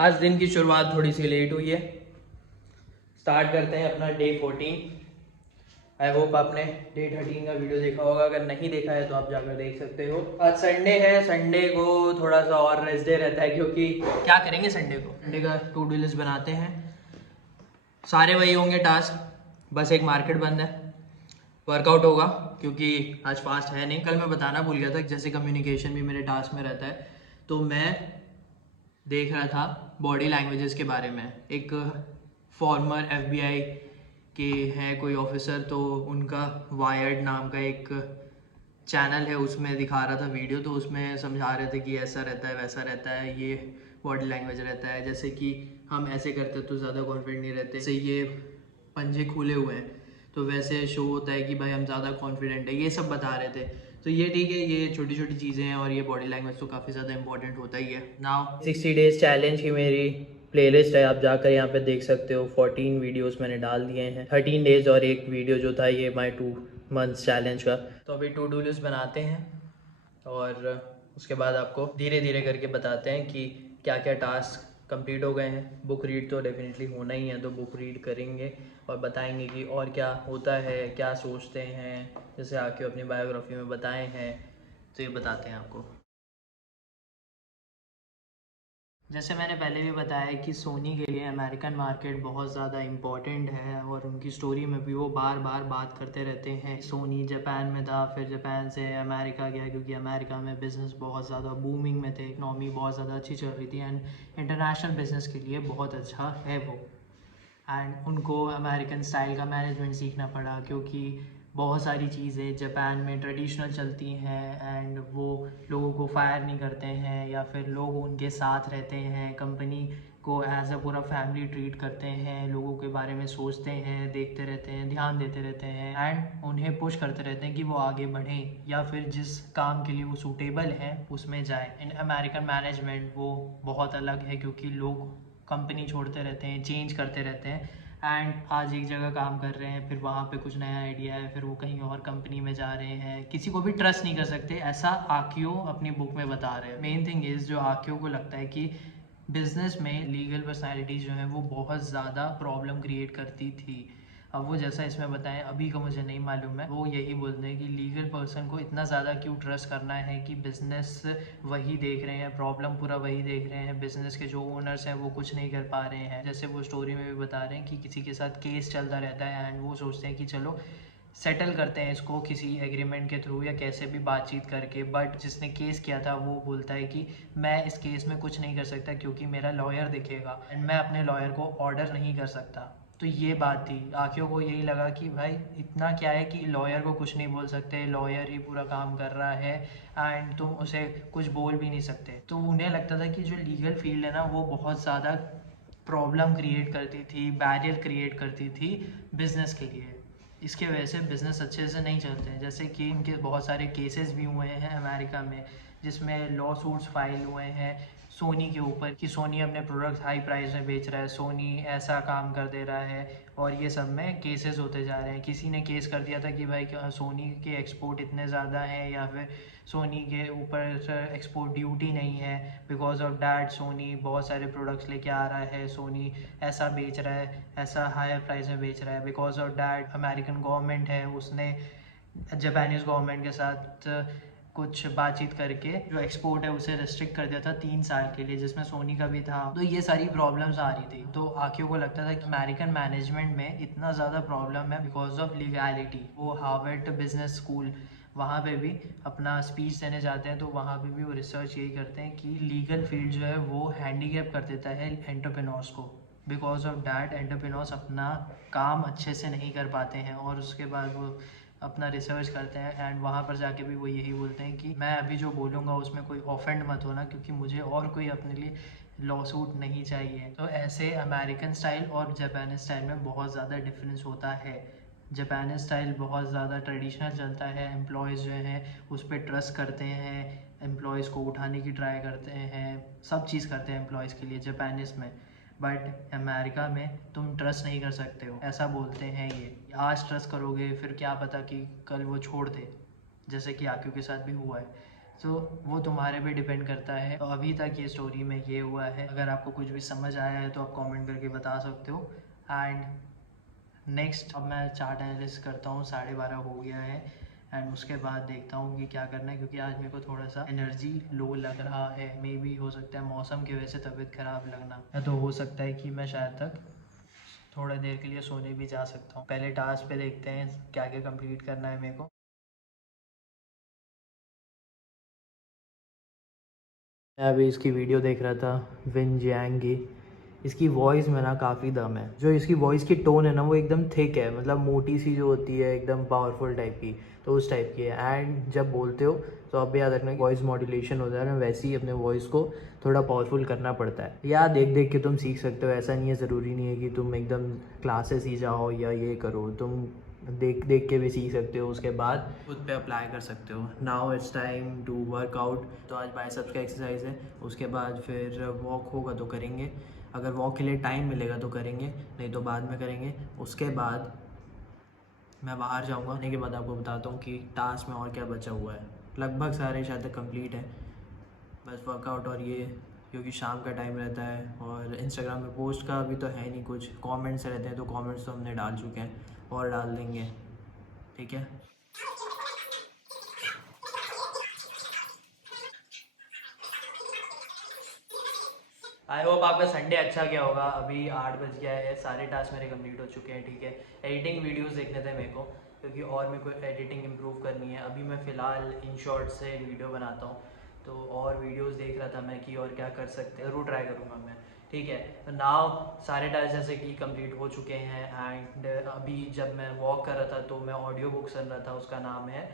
आज दिन की शुरुआत थोड़ी सी लेट हुई है। स्टार्ट करते हैं अपना डे 14। आई होप आपने डे 13 का वीडियो देखा होगा, अगर नहीं देखा है तो आप जाकर देख सकते हो। आज संडे है, संडे को थोड़ा सा और रेस्ट डे रहता है क्योंकि क्या करेंगे संडे को, संडे का टू डू लिस्ट बनाते हैं। सारे वही होंगे टास्क, बस एक मार्केट बंद है। वर्कआउट होगा क्योंकि आज फास्ट है नहीं। कल मैं बताना भूल गया था, जैसे कम्युनिकेशन भी मेरे टास्क में रहता है, तो मैं देख रहा था बॉडी लैंग्वेजेस के बारे में। एक फॉर्मर एफबीआई के हैं कोई ऑफिसर, तो उनका वायर्ड नाम का एक चैनल है, उसमें दिखा रहा था वीडियो। तो उसमें समझा रहे थे कि ऐसा रहता है, वैसा रहता है, ये बॉडी लैंग्वेज रहता है। जैसे कि हम ऐसे करते तो ज़्यादा कॉन्फिडेंट नहीं रहते, जैसे ये पंजे खुले हुए हैं तो वैसे शो होता है कि भाई हम ज़्यादा कॉन्फिडेंट है, ये सब बता रहे थे। तो ये ठीक है, ये छोटी छोटी चीज़ें हैं और ये बॉडी लैंग्वेज तो काफ़ी ज़्यादा इंपॉर्टेंट होता ही है। नाउ 60 डेज़ चैलेंज की मेरी प्लेलिस्ट है, आप जाकर यहाँ पे देख सकते हो। 14 वीडियोस मैंने डाल दिए हैं, 13 डेज़ और एक वीडियो जो था ये माई 2 मंथ्स चैलेंज का। तो अभी टू डू लिस्ट बनाते हैं और उसके बाद आपको धीरे धीरे करके बताते हैं कि क्या क्या टास्क कंप्लीट हो गए हैं। बुक रीड तो डेफिनेटली होना ही है, तो बुक रीड करेंगे और बताएंगे कि और क्या होता है, क्या सोचते हैं, जैसे आके अपनी बायोग्राफी में बताए हैं, तो ये बताते हैं आपको। जैसे मैंने पहले भी बताया कि सोनी के लिए अमेरिकन मार्केट बहुत ज़्यादा इम्पॉर्टेंट है और उनकी स्टोरी में भी वो बार बार बात करते रहते हैं। सोनी जापान में था, फिर जापान से अमेरिका गया क्योंकि अमेरिका में बिज़नेस बहुत ज़्यादा बूमिंग में थे, इकनॉमी बहुत ज़्यादा अच्छी चल रही थी एंड इंटरनेशनल बिज़नेस के लिए बहुत अच्छा है वो। एंड उनको अमेरिकन स्टाइल का मैनेजमेंट सीखना पड़ा क्योंकि बहुत सारी चीज़ें जापान में ट्रेडिशनल चलती हैं एंड वो लोगों को फायर नहीं करते हैं या फिर लोग उनके साथ रहते हैं, कंपनी को एज अ पूरा फैमिली ट्रीट करते हैं, लोगों के बारे में सोचते हैं, देखते रहते हैं, ध्यान देते रहते हैं एंड उन्हें पुश करते रहते हैं कि वो आगे बढ़ें या फिर जिस काम के लिए वो सूटेबल हैं उसमें जाएं। इन अमेरिकन मैनेजमेंट वो बहुत अलग है क्योंकि लोग कंपनी छोड़ते रहते हैं, चेंज करते रहते हैं एंड आज एक जगह काम कर रहे हैं, फिर वहाँ पे कुछ नया आइडिया है, फिर वो कहीं और कंपनी में जा रहे हैं, किसी को भी ट्रस्ट नहीं कर सकते, ऐसा आकियो अपनी बुक में बता रहे हैं। मेन थिंग इज़ जो आकियो को लगता है कि बिजनेस में लीगल पर्सनैलिटीज़ जो हैं वो बहुत ज़्यादा प्रॉब्लम क्रिएट करती थी। अब वो जैसा इसमें बताएं, अभी का मुझे नहीं मालूम है, वो यही बोलते हैं कि लीगल पर्सन को इतना ज़्यादा क्यों ट्रस्ट करना है कि बिज़नेस वही देख रहे हैं, प्रॉब्लम पूरा वही देख रहे हैं, बिज़नेस के जो ओनर्स हैं वो कुछ नहीं कर पा रहे हैं। जैसे वो स्टोरी में भी बता रहे हैं कि किसी के साथ केस चलता रहता है एंड वो सोचते हैं कि चलो सेटल करते हैं इसको किसी एग्रीमेंट के थ्रू या कैसे भी बातचीत करके, बट जिसने केस किया था वो बोलता है कि मैं इस केस में कुछ नहीं कर सकता क्योंकि मेरा लॉयर दिखेगा एंड मैं अपने लॉयर को ऑर्डर नहीं कर सकता। तो ये बात थी, आखियों को यही लगा कि भाई इतना क्या है कि लॉयर को कुछ नहीं बोल सकते, लॉयर ही पूरा काम कर रहा है एंड तुम उसे कुछ बोल भी नहीं सकते। तो उन्हें लगता था कि जो लीगल फील्ड है ना वो बहुत ज़्यादा प्रॉब्लम क्रिएट करती थी, बैरियर क्रिएट करती थी बिज़नेस के लिए। इसके वजह से बिज़नेस अच्छे से नहीं चलते हैं। जैसे कि इनके बहुत सारे केसेस भी हुए हैं अमेरिका में जिसमें लॉ सूट्स फाइल हुए हैं सोनी के ऊपर कि सोनी अपने प्रोडक्ट्स हाई प्राइस में बेच रहा है, सोनी ऐसा काम कर दे रहा है और ये सब में केसेस होते जा रहे हैं। किसी ने केस कर दिया था कि भाई सोनी के एक्सपोर्ट इतने ज़्यादा हैं या फिर सोनी के ऊपर एक्सपोर्ट ड्यूटी नहीं है, बिकॉज ऑफ डैट सोनी बहुत सारे प्रोडक्ट्स लेके आ रहा है, सोनी ऐसा बेच रहा है, ऐसा हायर प्राइस में बेच रहा है। Because of that American government है, उसने जापानीज़ गवर्नमेंट के साथ कुछ बातचीत करके जो एक्सपोर्ट है उसे रेस्ट्रिक्ट कर दिया था 3 साल के लिए, जिसमें सोनी का भी था। तो ये सारी प्रॉब्लम्स आ रही थी, तो आखियों को लगता था कि अमेरिकन मैनेजमेंट में इतना ज़्यादा प्रॉब्लम है बिकॉज ऑफ लीगैलिटी। वो हार्वर्ड बिजनेस स्कूल वहाँ पे भी अपना स्पीच देने जाते हैं तो वहाँ पे भी वो रिसर्च यही करते हैं कि लीगल फील्ड जो है वो हैंडीकैप कर देता है एंटरप्रेन्योर्स को। बिकॉज ऑफ डैट एंटरप्रेन्योर्स अपना काम अच्छे से नहीं कर पाते हैं और उसके बाद वो अपना रिसर्च करते हैं एंड वहाँ पर जाके भी वो यही बोलते हैं कि मैं अभी जो बोलूँगा उसमें कोई ऑफेंड मत होना क्योंकि मुझे और कोई अपने लिए लॉ सूट नहीं चाहिए। तो ऐसे अमेरिकन स्टाइल और जापानीज स्टाइल में बहुत ज़्यादा डिफरेंस होता है। जापानीज स्टाइल बहुत ज़्यादा ट्रेडिशनल चलता है, एम्प्लॉयज़ जो हैं उस पर ट्रस्ट करते हैं, एम्प्लॉयज़ को उठाने की ट्राई करते हैं, सब चीज़ करते हैं एम्प्लॉयज़ के लिए जापानीज़ में। बट अमेरिका में तुम ट्रस्ट नहीं कर सकते हो, ऐसा बोलते हैं ये। आज ट्रस्ट करोगे फिर क्या पता कि कल वो छोड़ दे, जैसे कि आक्यू के साथ भी हुआ है। तो वो तुम्हारे पे डिपेंड करता है। तो अभी तक ये स्टोरी में ये हुआ है। अगर आपको कुछ भी समझ आया है तो आप कमेंट करके बता सकते हो। एंड नेक्स्ट अब मैं चार्ट एनालिसिस करता हूँ, 12:30 हो गया है। एंड उसके बाद देखता हूँ कि क्या करना है, क्योंकि आज मेरे को थोड़ा सा एनर्जी लो लग रहा है। मे बी हो सकता है मौसम की वजह से तबीयत ख़राब लगना, या तो हो सकता है कि मैं शायद तक थोड़ा देर के लिए सोने भी जा सकता हूँ। पहले टास्क पे देखते हैं क्या क्या कंप्लीट करना है मेरे को। मैं अभी इसकी वीडियो देख रहा था, विन जियांग की। इसकी वॉइस में ना काफ़ी दम है। जो इसकी वॉइस की टोन है ना वो एकदम थिक है, मतलब मोटी सी जो होती है एकदम पावरफुल टाइप की, तो उस टाइप की है। एंड जब बोलते हो तो अब याद रखना वॉइस मॉड्यूलेशन होता है ना, वैसे ही अपने वॉइस को थोड़ा पावरफुल करना पड़ता है। या देख देख के तुम सीख सकते हो, ऐसा नहीं है, ज़रूरी नहीं है कि तुम एकदम क्लासेस ही जाओ या ये करो। तुम देख देख के भी सीख सकते हो, उसके बाद खुद पे अप्लाई कर सकते हो। Now it's time to workout. तो आज बाइसेप्स का एक्सरसाइज है, उसके बाद फिर वॉक होगा तो करेंगे। अगर वॉक के लिए टाइम मिलेगा तो करेंगे, नहीं तो बाद में करेंगे। उसके बाद मैं बाहर जाऊंगा, आने के बाद आपको बताता हूँ कि टास्क में और क्या बचा हुआ है। लगभग सारे शायद तक कंप्लीट है, बस वर्कआउट और ये, क्योंकि शाम का टाइम रहता है। और इंस्टाग्राम पे पोस्ट का अभी तो है नहीं कुछ, कमेंट्स रहते हैं, तो कमेंट्स तो हमने डाल चुके हैं और डाल देंगे, ठीक है। आई होप आपका संडे अच्छा गया होगा। अभी 8 बज गया है, सारे टास्क मेरे कंप्लीट हो चुके हैं, ठीक है। एडिटिंग वीडियोस देखने थे मेरे को, क्योंकि और मेरे को एडिटिंग इम्प्रूव करनी है। अभी मैं फ़िलहाल इन शॉर्ट से वीडियो बनाता हूँ, तो और वीडियोस देख रहा था मैं कि और क्या कर सकते हैं, ज़रूर ट्राई करूँगा मैं, ठीक है। तो नाउ सारे टास्क जैसे कि कंप्लीट हो चुके हैं। एंड अभी जब मैं वॉक कर रहा था तो मैं ऑडियो बुक सुन रहा था, उसका नाम है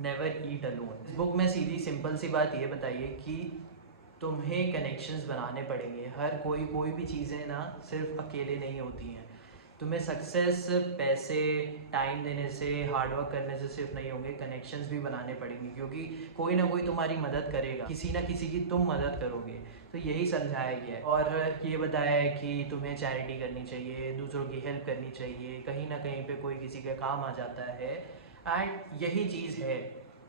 नेवर ईट अलोन। इस बुक में सीधी सिंपल सी बात ये बताइए कि तुम्हें कनेक्शंस बनाने पड़ेंगे। हर कोई भी चीज़ें ना सिर्फ अकेले नहीं होती हैं। तुम्हें सक्सेस पैसे टाइम देने से हार्डवर्क करने से सिर्फ नहीं होंगे, कनेक्शंस भी बनाने पड़ेंगे, क्योंकि कोई ना कोई तुम्हारी मदद करेगा, किसी ना किसी की तुम मदद करोगे। तो यही समझाया गया है। और ये बताया है कि तुम्हें चैरिटी करनी चाहिए, दूसरों की हेल्प करनी चाहिए, कहीं ना कहीं पे कोई किसी का काम आ जाता है। एंड यही चीज़ है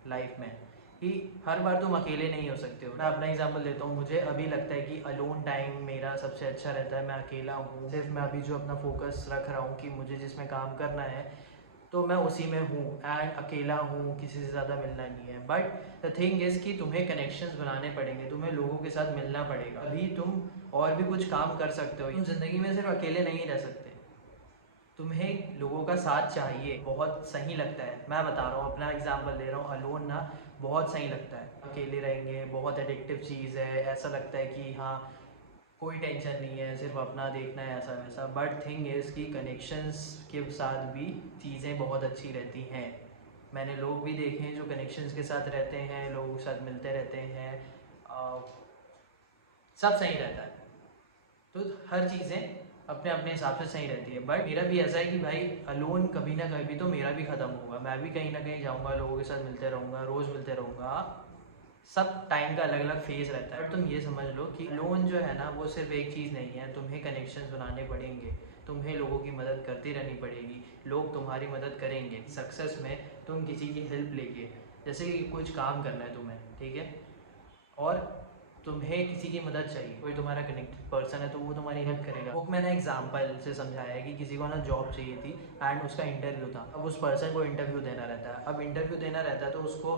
लाइफ में कि हर बार तुम अकेले नहीं हो सकते हो। मैं अपना एग्जांपल देता हूँ, मुझे अभी लगता है कि अलोन टाइम मेरा सबसे अच्छा रहता है। मैं अकेला हूँ, सिर्फ मैं अभी जो अपना फोकस रख रहा हूँ कि मुझे जिसमें काम करना है, तो मैं उसी में हूँ। एंड अकेला हूँ, किसी से ज़्यादा मिलना नहीं है। बट द थिंग इज़ कि तुम्हें कनेक्शंस बनाने पड़ेंगे, तुम्हें लोगों के साथ मिलना पड़ेगा, अभी तुम और भी कुछ काम कर सकते हो। तुम ज़िंदगी में सिर्फ अकेले नहीं रह सकते, तुम्हें लोगों का साथ चाहिए। बहुत सही लगता है, मैं बता रहा हूँ, अपना एग्जांपल दे रहा हूँ, अलोन ना बहुत सही लगता है। अकेले रहेंगे बहुत एडिक्टिव चीज़ है, ऐसा लगता है कि हाँ कोई टेंशन नहीं है, सिर्फ अपना देखना है, ऐसा वैसा। बट थिंग इज़ कि कनेक्शंस के साथ भी चीज़ें बहुत अच्छी रहती हैं। मैंने लोग भी देखे हैं जो कनेक्शंस के साथ रहते हैं, लोगों के साथ मिलते रहते हैं, सब सही रहता है। तो हर चीज़ें अपने अपने हिसाब से सही रहती है। बट मेरा भी ऐसा है कि भाई अलोन कभी ना कभी तो मेरा भी ख़त्म होगा, मैं भी कहीं ना कहीं जाऊँगा, लोगों के साथ मिलते रहूँगा, रोज़ मिलते रहूँगा। सब टाइम का अलग अलग फेज़ रहता है। बट तुम ये समझ लो कि लोन जो है ना वो सिर्फ एक चीज़ नहीं है, तुम्हें कनेक्शंस बनाने पड़ेंगे, तुम्हें लोगों की मदद करती रहनी पड़ेगी, लोग तुम्हारी मदद करेंगे सक्सेस में। तुम किसी की हेल्प लेके, जैसे कि कुछ काम करना है तुम्हें, ठीक है, और तुम्हें किसी की मदद चाहिए, कोई तुम्हारा कनेक्टेड पर्सन है तो वो तुम्हारी हेल्प करेगा। वो मैंने एग्जांपल से समझाया है कि किसी को ना जॉब चाहिए थी एंड उसका इंटरव्यू था। अब उस पर्सन को इंटरव्यू देना रहता है। अब इंटरव्यू देना रहता है तो उसको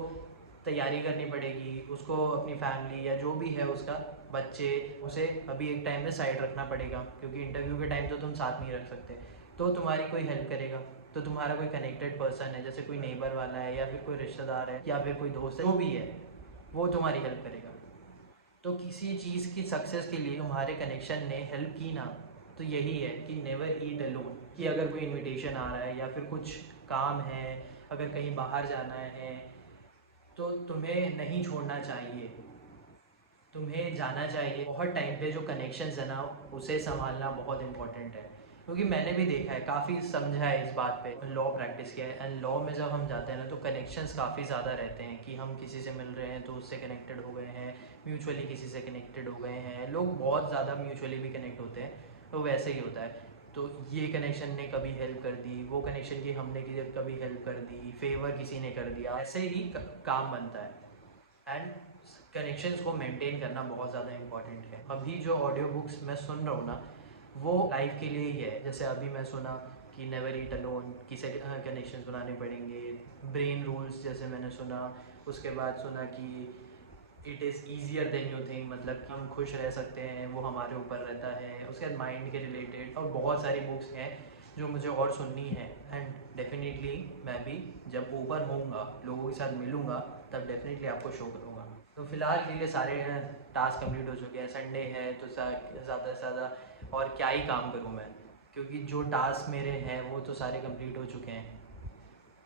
तैयारी करनी पड़ेगी, उसको अपनी फैमिली या जो भी है उसका बच्चे, उसे अभी एक टाइम में साइड रखना पड़ेगा, क्योंकि इंटरव्यू के टाइम तो तुम साथ नहीं रख सकते। तो तुम्हारी कोई हेल्प करेगा, तो तुम्हारा कोई कनेक्टेड पर्सन है, जैसे कोई नेबर वाला है या फिर कोई रिश्तेदार है या फिर कोई दोस्त है, जो भी है वो तुम्हारी हेल्प करेगा। तो किसी चीज़ की सक्सेस के लिए तुम्हारे कनेक्शन ने हेल्प की ना, तो यही है कि नेवर ईट अलोन। कि अगर कोई इनविटेशन आ रहा है या फिर कुछ काम है, अगर कहीं बाहर जाना है, तो तुम्हें नहीं छोड़ना चाहिए, तुम्हें जाना चाहिए। बहुत टाइम पे जो कनेक्शंस है ना उसे संभालना बहुत इंपॉर्टेंट है, क्योंकि मैंने भी देखा है, काफ़ी समझा है इस बात पे, लॉ प्रैक्टिस किया है। एंड लॉ में जब हम जाते हैं ना तो कनेक्शंस काफ़ी ज़्यादा रहते हैं कि हम किसी से मिल रहे हैं तो उससे कनेक्टेड हो गए हैं, म्यूचुअली किसी से कनेक्टेड हो गए हैं। लोग बहुत ज़्यादा म्यूचुअली भी कनेक्ट होते हैं, तो वैसे ही होता है। तो ये कनेक्शन ने कभी हेल्प कर दी, वो कनेक्शन की हमने कभी हेल्प कर दी, फेवर किसी ने कर दिया, ऐसे ही काम बनता है। एंड कनेक्शंस को मेंटेन करना बहुत ज़्यादा इम्पॉर्टेंट है। अभी जो ऑडियो बुक्स मैं सुन रहा हूँ ना, वो लाइफ के लिए ही है। जैसे अभी मैं सुना कि नेवर ईट अलोन, किसे कनेक्शंस बनाने पड़ेंगे, ब्रेन रूल्स जैसे मैंने सुना। उसके बाद सुना कि it is easier than you think, मतलब कि हम खुश रह सकते हैं, वो हमारे ऊपर रहता है। उसके बाद माइंड के रिलेटेड और बहुत सारी बुक्स हैं जो मुझे और सुननी है। एंड डेफिनेटली मैं भी जब ऊपर होऊंगा, लोगों के साथ मिलूंगा, तब डेफिनेटली आपको शो करूँगा। तो फ़िलहाल के लिए सारे टास्क कंप्लीट हो चुके हैं। संडे है तो ज़्यादा से ज़्यादा और क्या ही काम करूँ मैं, क्योंकि जो टास्क मेरे हैं वो तो सारे कंप्लीट हो चुके हैं।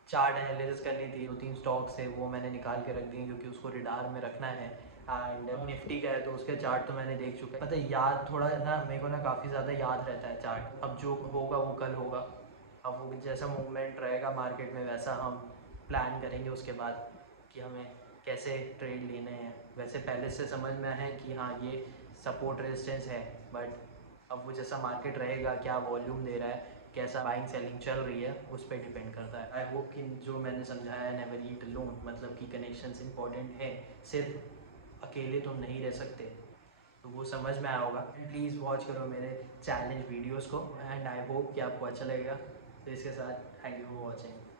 चार्ट एनालिसिस करनी थी, 2-3 स्टॉक्स थे वो मैंने निकाल के रख दिए क्योंकि उसको रिडार में रखना है। एंड निफ्टी का है तो उसके चार्ट तो मैंने देख चुका है। पता है, याद थोड़ा ना मेरे को ना काफ़ी ज़्यादा याद रहता है चार्ट। अब जो होगा वो कल होगा। अब वो जैसा मूवमेंट रहेगा मार्केट में वैसा हम प्लान करेंगे उसके बाद कि हमें कैसे ट्रेड लेने हैं। वैसे पहले से समझ में है कि हाँ ये सपोर्ट रेजिस्टेंस है, बट अब वो जैसा मार्केट रहेगा, क्या वॉल्यूम दे रहा है, कैसा बाइंग सेलिंग चल रही है, उस पर डिपेंड करता है। आई होप कि जो मैंने समझाया नेवर ईट अलोन, मतलब कि कनेक्शंस इंपॉर्टेंट है, सिर्फ अकेले तुम नहीं रह सकते, तो वो समझ में आया होगा। प्लीज़ वॉच करो मेरे चैलेंज वीडियोस को एंड आई होप कि आपको अच्छा लगेगा। तो इसके साथ थैंक यू फॉर वॉचिंग।